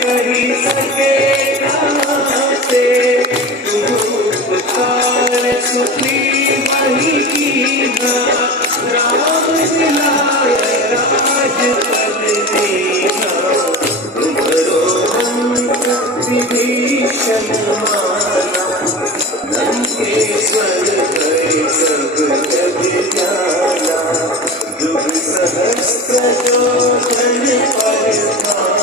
कही सके से उपकार सुखी वही कीना राम दिलाए राज पद दीना तुम्हरो विभीषण माना लंकेश्वर भय सब जग जाना जुग सहस्त्र जो धन पर